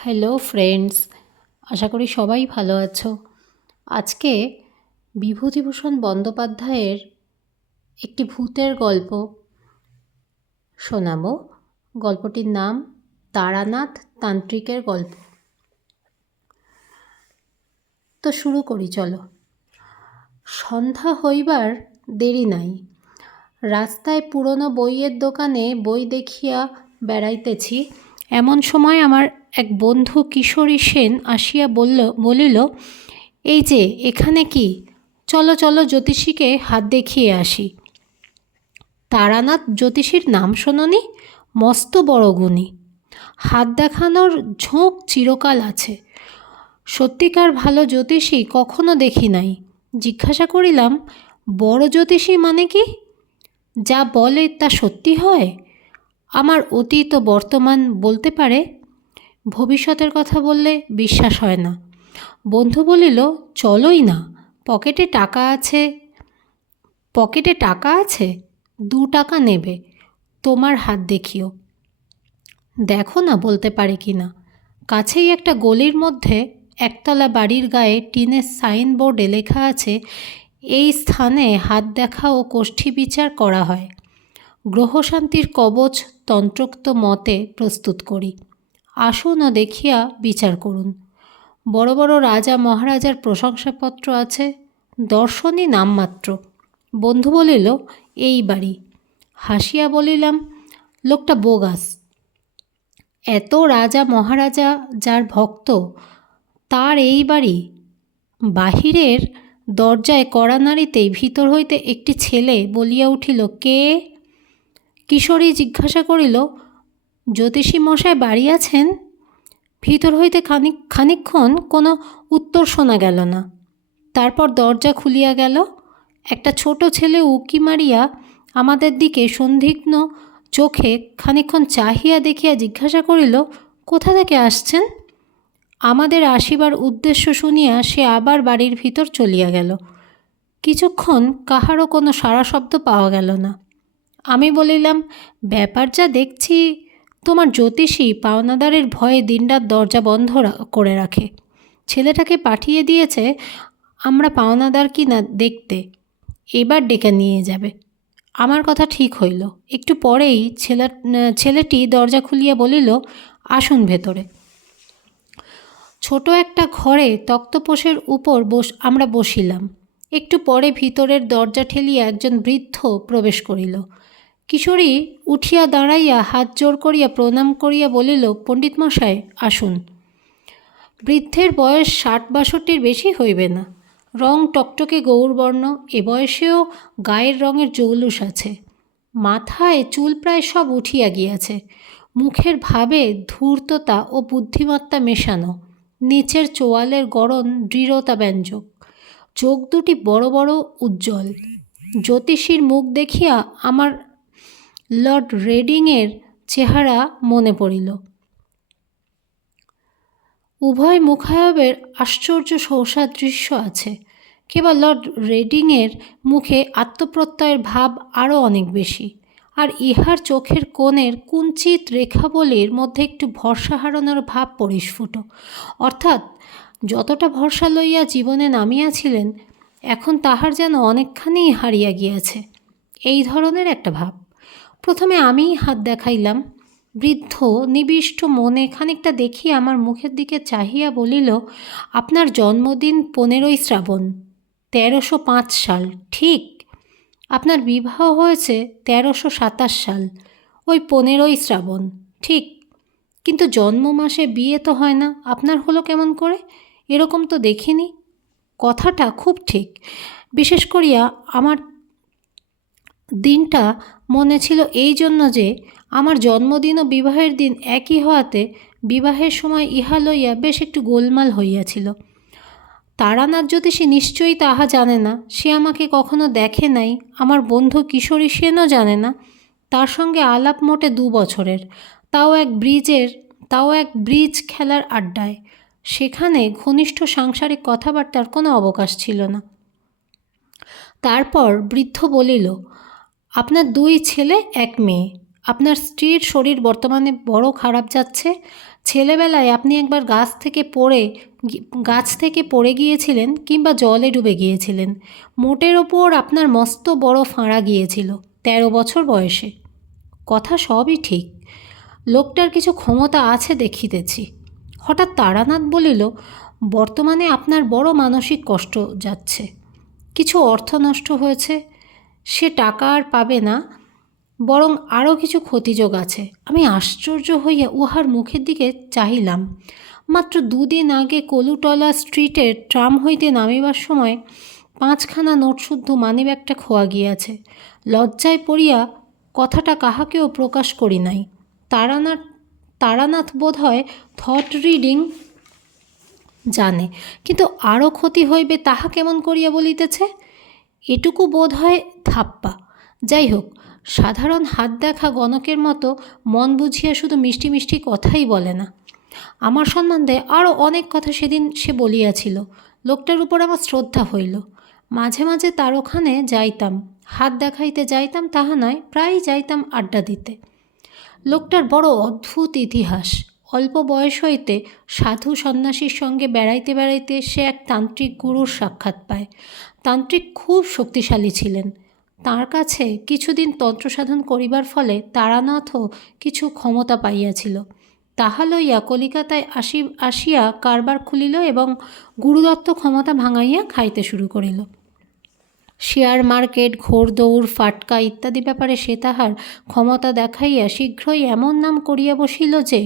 Hello friends, আশা করি সবাই ভালো আছো। আজকে বিভূতিভূষণ বন্দ্যোপাধ্যায়ের একটি ভূতের গল্প শোনাবো। গল্পটির নাম তারানাথ তান্ত্রিকের গল্প। তো শুরু করি চলো। সন্ধ্যা হইবার দেরি নাই। রাস্তায় পুরনো বইয়ের দোকানে বই দেখিয়া বেড়াইতেছি, এমন সময় আমার এক বন্ধু কিশোরী সেন আসিয়া বলিল, এই যে এখানে কি, চলো চলো জ্যোতিষীকে হাত দেখিয়ে আসি। তারানাথ জ্যোতিষীর নাম শোনোনি? মস্ত বড় গুণী, হাত দেখানোর ঝোঁক চিরকাল আছে। সত্যিকার ভালো জ্যোতিষী কখনো দেখি নাই। জিজ্ঞাসা করিলাম, বড় জ্যোতিষী মানে কি? যা বলে তা সত্যি হয়? আমার অতীত ও বর্তমান বলতে পারে, ভবিষ্যতের কথা বললে বিশ্বাস হয় না। বন্ধু বলিল, চলোই না, পকেটে টাকা আছে। পকেটে টাকা আছে, 2 টাকা নেবে, তোমার হাত দেখিও, দেখো না বলতে পারে কি না। কাছেই একটা গলির মধ্যে একতলা বাড়ির গায়ে টিনের সাইনবোর্ডে লেখা আছে, এই স্থানে হাত দেখা ও কোষ্ঠী বিচার করা হয়। গ্রহশান্তির কবচ তন্ত্রোক্ত মতে প্রস্তুত করি, আসুন ও দেখিয়া বিচার করুন। বড় বড় রাজা মহারাজার প্রশংসাপত্র আছে, দর্শনই নামমাত্র। বন্ধু বলিল, এই বাড়ি। হাসিয়া বলিলাম, লোকটা বোগাস। এত রাজা মহারাজা যার ভক্ত, তার এই বাড়ি? বাহিরের দরজায় কড়া নাড়িতেই ভিতর হইতে একটি ছেলে বলিয়া উঠিল, কে? কিশোরী জিজ্ঞাসা করিল, জ্যোতিষী মশাই বাড়ি আছেন? ভিতর হইতে খানিকক্ষণ কোনো উত্তর শোনা গেল না। তারপর দরজা খুলিয়া গেল। একটা ছোট ছেলে উকি মারিয়া আমাদের দিকে সন্দিগ্ধ চোখে খানিকক্ষণ চাহিয়া দেখিয়া জিজ্ঞাসা করিল, কোথা থেকে আসছেন? আমাদের আসিবার উদ্দেশ্য শুনিয়া সে আবার বাড়ির ভিতর চলিয়া গেল। কিছুক্ষণ কাহারও কোনো সাড়া শব্দ পাওয়া গেল না। আমি বলিলাম, ব্যাপার যা দেখছি, তোমার জ্যোতিষী পাওনাদারের ভয়ে দিনরাত দরজা বন্ধ করে রাখে। ছেলেটাকে পাঠিয়ে দিয়েছে আমরা পাওনাদার কি না দেখতে, এবার ডেকে নিয়ে যাবে। আমার কথা ঠিক হইল। একটু পরেই ছেলেটি দরজা খুলিয়া বলিল, আসুন ভেতরে। ছোট একটা ঘরে তক্তপোশের উপর আমরা বসিলাম। একটু পরে ভিতরের দরজা ঠেলিয়া একজন বৃদ্ধ প্রবেশ করিল। কিশোরী উঠিয়া দাঁড়াইয়া হাত জোড় করিয়া প্রণাম করিয়া বলিল, পণ্ডিত মশাই আসুন। বৃদ্ধের বয়স 60-62 বেশি হইবে না। রং টকটকে গৌরবর্ণ, এ বয়সেও গায়ের রঙের জৌলুস আছে। মাথায় চুল প্রায় সব উঠিয়া গিয়াছে। মুখের ভাবে ধূর্ততা ও বুদ্ধিমত্তা মেশানো। নিচের চোয়ালের গড়ন দৃঢ়তা ব্যঞ্জক। চোখ দুটি বড় বড় উজ্জ্বল। জ্যোতিষীর মুখ দেখিয়া আমার লর্ড রেডিংয়ের চেহারা মনে পড়িল। উভয় মুখায়বের আশ্চর্য সৌসাদৃশ্য আছে। কেবল লর্ড রেডিংয়ের মুখে আত্মপ্রত্যয়ের ভাব আরও অনেক বেশি, আর ইহার চোখের কোণের কুঞ্চিত রেখাবলীর মধ্যে একটু ভরসা হারানোর ভাব পরিস্ফুট। অর্থাৎ যতটা ভরসা লইয়া জীবনে নামিয়াছিলেন, এখন তাহার যেন অনেকখানি হারিয়া গিয়াছে, এই ধরনের একটা ভাব। প্রথমে আমিই হাত দেখাইলাম। বৃদ্ধ নিবিষ্ট মনে খানিকটা দেখিয়া আমার মুখের দিকে চাহিয়া বলিল, আপনার জন্মদিন 15ই শ্রাবণ, 1305 সাল, ঠিক? আপনার বিবাহ হয়েছে 1327 সাল, ওই 15ই শ্রাবণ, ঠিক? কিন্তু জন্ম মাসে বিয়ে তো হয় না, আপনার হলো কেমন করে? এরকম তো দেখিনি। কথাটা খুব ঠিক। বিশেষ করিয়া আমার দিনটা মনে ছিল এই জন্য যে, আমার জন্মদিন ও বিবাহের দিন একই হওয়াতে বিবাহের সময় ইহা লইয়া বেশ একটু গোলমাল হইয়াছিল। তারানাথ জ্যোতিষী নিশ্চয়ই তাহা জানে না। সে আমাকে কখনো দেখে নাই। আমার বন্ধু কিশোরী সেনও জানে না। তার সঙ্গে আলাপ মোটে 2 বছরের, তাও এক ব্রিজ খেলার আড্ডায়। সেখানে ঘনিষ্ঠ সাংসারিক কথাবার্তার কোনো অবকাশ ছিল না। তারপর বৃদ্ধ বলিল, আপনার 2 ছেলে 1 মেয়ে। আপনার স্ত্রীর শরীর বর্তমানে বড় খারাপ যাচ্ছে। ছেলেবেলায় আপনি একবার গাছ থেকে পড়ে গিয়েছিলেন কিংবা জলে ডুবে গিয়েছিলেন। মোটের ওপর আপনার মস্ত বড় ফাঁড়া গিয়েছিল 13 বছর বয়সে। কথা সবই ঠিক, লোকটার কিছু ক্ষমতা আছে দেখিতেছি। হঠাৎ তারানাথ বলিল, বর্তমানে আপনার বড় মানসিক কষ্ট যাচ্ছে, কিছু অর্থ নষ্ট হয়েছে, সে টাকা আর পাবে না, বরং আরও কিছু ক্ষতিযোগ আছে। আমি আশ্চর্য হইয়া উহার মুখের দিকে চাহিলাম। মাত্র 2 দিন আগে কলুটলা স্ট্রিটের ট্রাম হইতে নামিবার সময় 5খানা নোটশুদ্ধ মানিব্যাগটা খোয়া গিয়াছে। লজ্জায় পড়িয়া কথাটা কাহাকেও প্রকাশ করি নাই। তারানাথ বোধ হয় থট রিডিং জানে, কিন্তু আরও ক্ষতি হইবে তাহা কেমন করিয়া বলিতেছে? এটুকু বোধ হয় ধাপ্পা। যাই হোক, সাধারণ হাত দেখা গণকের মতো মন বুঝিয়া শুধু মিষ্টি মিষ্টি কথাই বলে না। আমার সম্বন্ধে আরও অনেক কথা সেদিন সে বলিয়াছিল। লোকটার উপর আমার শ্রদ্ধা হইল। মাঝে মাঝে তার ওখানে যাইতাম, হাত দেখাইতে যাইতাম তাহা নয়, প্রায় যাইতাম আড্ডা দিতে। লোকটার বড় অদ্ভুত ইতিহাস। অল্প বয়স হইতে সাধু সন্ন্যাসীর সঙ্গে বেড়াইতে বেড়াইতে সে এক তান্ত্রিক গুরুর সাক্ষাৎ পায়। তান্ত্রিক খুব শক্তিশালী ছিলেন। তাঁর কাছে কিছুদিন তন্ত্রসাধন করিবার ফলে তারানাথও কিছু ক্ষমতা পাইয়াছিল। তাহা লইয়া কলিকাতায় আসিয়া কারবার খুলিল এবং গুরুদত্ত ক্ষমতা ভাঙাইয়া খাইতে শুরু করিল। শেয়ার মার্কেট, ঘোড়দৌড়, ফাটকা ইত্যাদি ব্যাপারে সে তাহার ক্ষমতা দেখাইয়া শীঘ্রই এমন নাম করিয়া বসিল যে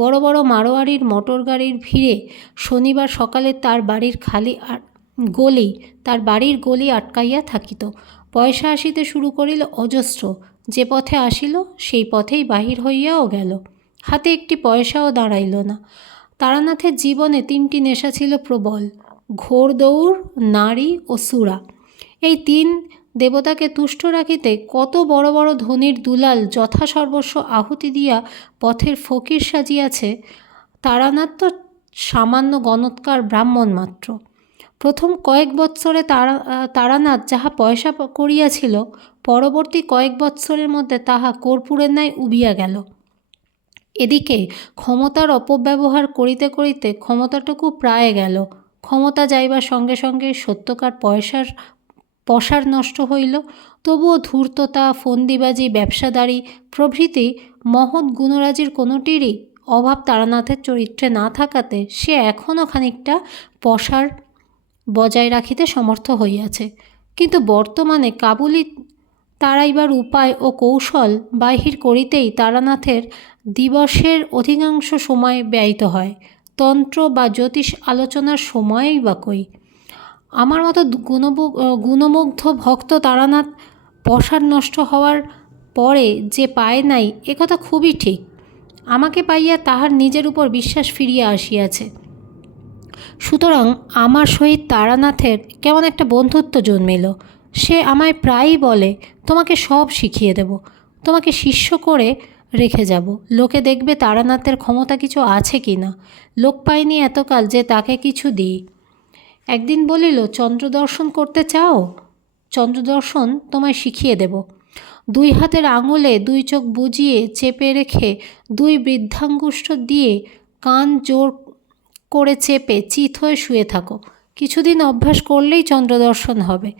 বড় বড় মারোয়ারির মোটর গাড়ির ভিড়ে শনিবার সকালে তার বাড়ির গলি আটকাইয়া থাকিত। পয়সা আসিতে শুরু করিল অজস্র। যে পথে আসিল সেই পথেই বাহির হইয়াও গেল। হাতে একটি পয়সাও দাঁড়াইল না। তারানাথের জীবনে 3টি নেশা ছিল প্রবল: ঘোড়দৌড়, নারী ও সুরা। এই 3 দেবতাকে তুষ্ট রাখিতে কত বড় বড় ধনির দুলাল যথাসর্বস্ব আহুতি দিয়া পথের ফকির সাজিয়াছে। তারানাথ তো সামান্য গণৎকার ব্রাহ্মণ মাত্র। প্রথম কয়েক বৎসরে তারানাথ যাহা পয়সা করিয়াছিল, পরবর্তী কয়েক বৎসরের মধ্যে তাহা কর্পূরের ন্যায় উবিয়া গেল। এদিকে ক্ষমতার অপব্যবহার করিতে করিতে ক্ষমতাটুকু প্রায় গেল। ক্ষমতা যাইবার সঙ্গে সঙ্গে সত্যকার পসার নষ্ট হইল। তবুও ধূর্ততা, ফন্দিবাজি, ব্যবসাদারি প্রভৃতি মহৎ গুণরাজির কোনোটিরই অভাব তারানাথের চরিত্রে না থাকাতে সে এখনও খানিকটা পসার বজায় রাখিতে সমর্থ হইয়াছে। কিন্তু বর্তমানে কাবুলি তাড়াইবার উপায় ও কৌশল বাহির করিতেই তারানাথের দিবসের অধিকাংশ সময় ব্যয়িত হয়। তন্ত্র বা জ্যোতিষ আলোচনার সময়ই বা কই? আমার মতো গুণমুগ্ধ ভক্ত তারানাথ পসার নষ্ট হওয়ার পরে যে পায় নাই, একথা খুবই ঠিক। আমাকে পাইয়া তাহার নিজের উপর বিশ্বাস ফিরিয়া আসিয়াছে। সুতরাং আমার সহিত তারানাথের কেমন একটা বন্ধুত্ব জন্মিল। সে আমায় প্রায়ই বলে, তোমাকে সব শিখিয়ে দেব, তোমাকে শিষ্য করে রেখে যাব, লোকে দেখবে তারানাথের ক্ষমতা কিছু আছে কি না। লোক পাইনি এতকাল যে তাকে কিছু দিই। একদিন বলিল, চন্দ্রদর্শন করতে চাও? চন্দ্রদর্শন তোমায় শিখিয়ে দেব। 2 হাতের আঙুলে 2 চোখ বুজিয়ে চেপে রেখে 2 বৃদ্ধাঙ্গুষ্ঠ দিয়ে কান জোর করে চেপে চিত হয়ে শুয়ে থাকো। কিছুদিন অভ্যাস করলেই চন্দ্রদর্শন হবে।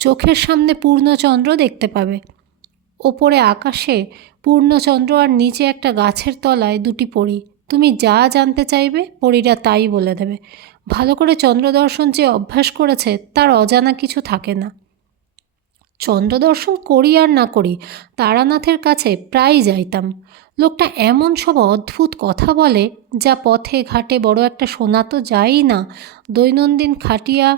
চোখের সামনে পূর্ণচন্দ্র দেখতে পাবে। ওপরে আকাশে পূর্ণচন্দ্র আর নিচে একটা গাছের তলায় 2টি পরী। তুমি যা জানতে চাইবে পরীরা তাই বলে দেবে। ভালো করে চন্দ্রদর্শন যে অভ্যাস করেছে তার অজানা কিছু থাকে না। চন্দ্রদর্শন করি আর না করি, তারানাথের কাছে প্রায় যাইতাম। লোকটা এমন সব অদ্ভুত কথা বলে যা পথে ঘাটে বড় একটা শোনা তো যায়ই না, দৈনন্দিন খাটিয়া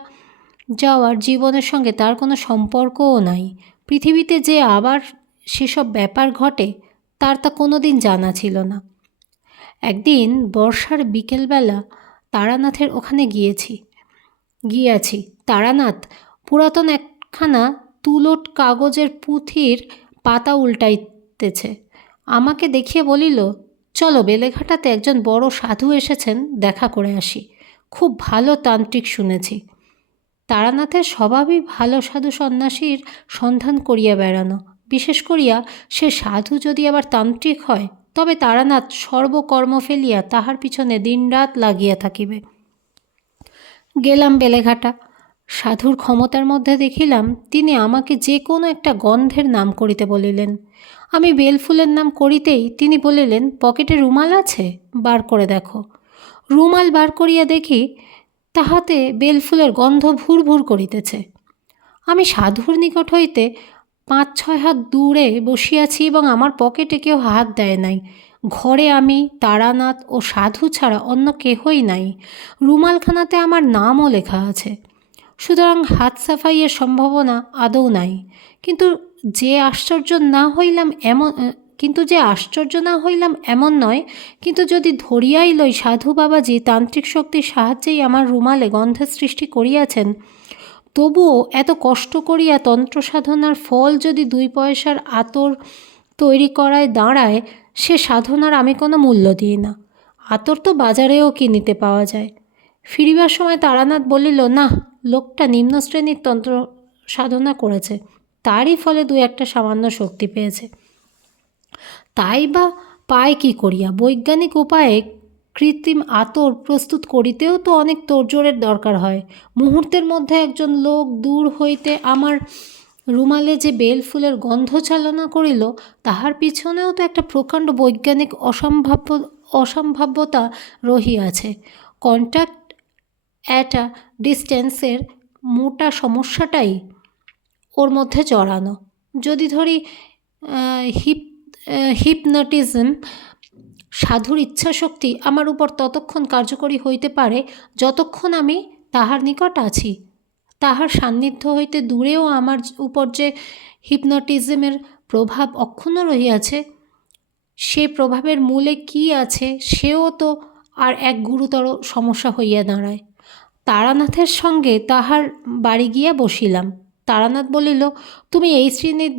যাওয়ার জীবনের সঙ্গে তার কোনো সম্পর্কও নাই। পৃথিবীতে যে আবার সেসব ব্যাপার ঘটে তার তা কোনো দিন জানা ছিল না। একদিন বর্ষার বিকেলবেলা তারানাথের ওখানে গিয়াছি। তারানাথ পুরাতন একখানা তুলোট কাগজের পুঁথির পাতা উল্টাইতেছে। আমাকে দেখিয়ে বলিল, চলো, বেলেঘাটাতে একজন বড় সাধু এসেছেন, দেখা করে আসি। খুব ভালো তান্ত্রিক শুনেছি। তারানাথের স্বভাবই ভালো সাধু সন্ন্যাসীর সন্ধান করিয়া বেড়ানো। বিশেষ করিয়া সে সাধু যদি আবার তান্ত্রিক হয় তবে তারানাথ সর্বকর্ম ফেলিয়া তাহার পিছনে দিনরাত লাগিয়া থাকিবে। গেলাম বেলেঘাটা। সাধুর ক্ষমতার মধ্যে দেখিলাম তিনি আমাকে যে কোনো একটা গন্ধের নাম করিতে বলিলেন। আমি বেলফুলের নাম করিতেই তিনি বলিলেন, পকেটে রুমাল আছে, বার করে দেখো। রুমাল বার করিয়া দেখি তাহাতে বেলফুলের গন্ধ ভুর ভুর করিতেছে। আমি সাধুর নিকট হইতে 5-6 হাত দূরে বসিয়াছি এবং আমার পকেটে কেউ হাত দেয় নাই। ঘরে আমি, তারানাথ ও সাধু ছাড়া অন্য কেহই নাই। রুমালখানাতে আমার নামও লেখা আছে। সুতরাং হাত সাফাইয়ের সম্ভাবনা আদৌ নাই। কিন্তু যে আশ্চর্য না হইলাম এমন নয়। কিন্তু যদি ধরিয়াই লই সাধু বাবাজি তান্ত্রিক শক্তির সাহায্যেই আমার রুমালে গন্ধের সৃষ্টি করিয়াছেন, তবুও এত কষ্ট করিয়া তন্ত্র সাধনার ফল যদি 2 পয়সার আতর তৈরি করায় দাঁড়ায়, সে সাধনার আমি কোনো মূল্য দিই না। আতর তো বাজারেও কিনিতে পাওয়া যায়। ফিরিবার সময় তারানাথ বলিল, না, লোকটা নিম্ন শ্রেণীর তন্ত্র সাধনা করেছে, তারই ফলে 2-1 সামান্য শক্তি পেয়েছে। তাই বা পায় কি করিয়া? বৈজ্ঞানিক উপায়ে কৃত্রিম আতর প্রস্তুত করিতেও তো অনেক তোড়জোড়ের দরকার হয়। মুহূর্তের মধ্যে একজন লোক দূর হইতে আমার রুমালে যে বেলফুলের গন্ধ চালনা করিল, তাহার পিছনেও তো একটা প্রকাণ্ড বৈজ্ঞানিক অসম্ভাব্যতা রহিয়াছে। কন্ট্যাক্ট অ্যাট আ ডিস্টেন্সের মোটা সমস্যাটাই ওর মধ্যে জড়ানো। যদি ধরি হিপনটিজম, সাধুর ইচ্ছাশক্তি আমার উপর ততক্ষণ কার্যকরী হইতে পারে যতক্ষণ আমি তাহার নিকট আছি। তাহার সান্নিধ্য হইতে দূরেও আমার উপর যে হিপনটিজমের প্রভাব অক্ষুণ্ণ রহিয়াছে, সে প্রভাবের মূলে কি আছে সেও তো আর এক গুরুতর সমস্যা হইয়া দাঁড়ায়। তারানাথের সঙ্গে তাহার বাড়ি গিয়া বসিলাম। তারানাথ বলিল, তুমি এই শ্রেণীর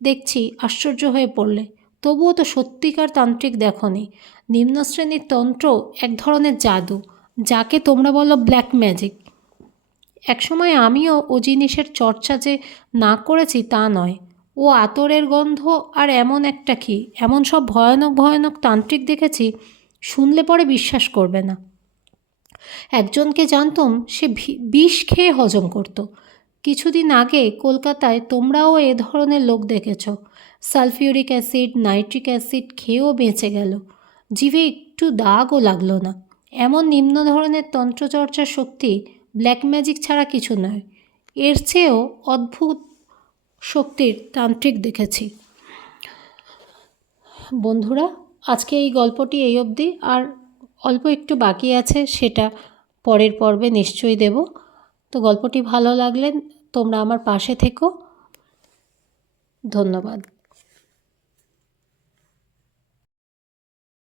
দেখছি আশ্চর্য হয়ে পড়লে, তবুও তো সত্যিকার তান্ত্রিক দেখনি। নিম্ন শ্রেণীর তন্ত্র এক ধরনের জাদু, যাকে তোমরা বলো ব্ল্যাক ম্যাজিক। একসময় আমিও ও জিনিসের চর্চা যে না করেছি তা নয়। ও আতরের গন্ধ আর এমন সব ভয়ানক ভয়ানক তান্ত্রিক দেখেছি, শুনলে পরে বিশ্বাস করবে না। একজনকে জানতাম, সে বিষ খেয়ে হজম করত। কিছুদিন আগে কলকাতায় তোমরাও এ ধরনের লোক দেখেছ। সালফিউরিক অ্যাসিড, নাইট্রিক অ্যাসিড খেয়েও বেঁচে গেল। জিভে একটু দাগও লাগলো না। এমন নিম্ন ধরনের তন্ত্রচর্চার শক্তি ব্ল্যাক ম্যাজিক ছাড়া কিছু নয়। এর চেয়েও অদ্ভুত শক্তির তান্ত্রিক দেখেছি। বন্ধুরা, আজকে এই গল্পটি এই অবধি, আর অল্প একটু বাকি আছে, সেটা পরের পর্বে নিশ্চয়ই দেব। তো গল্পটি ভালো লাগলে তোমরা আমার পাশে থেকো। ধন্যবাদ।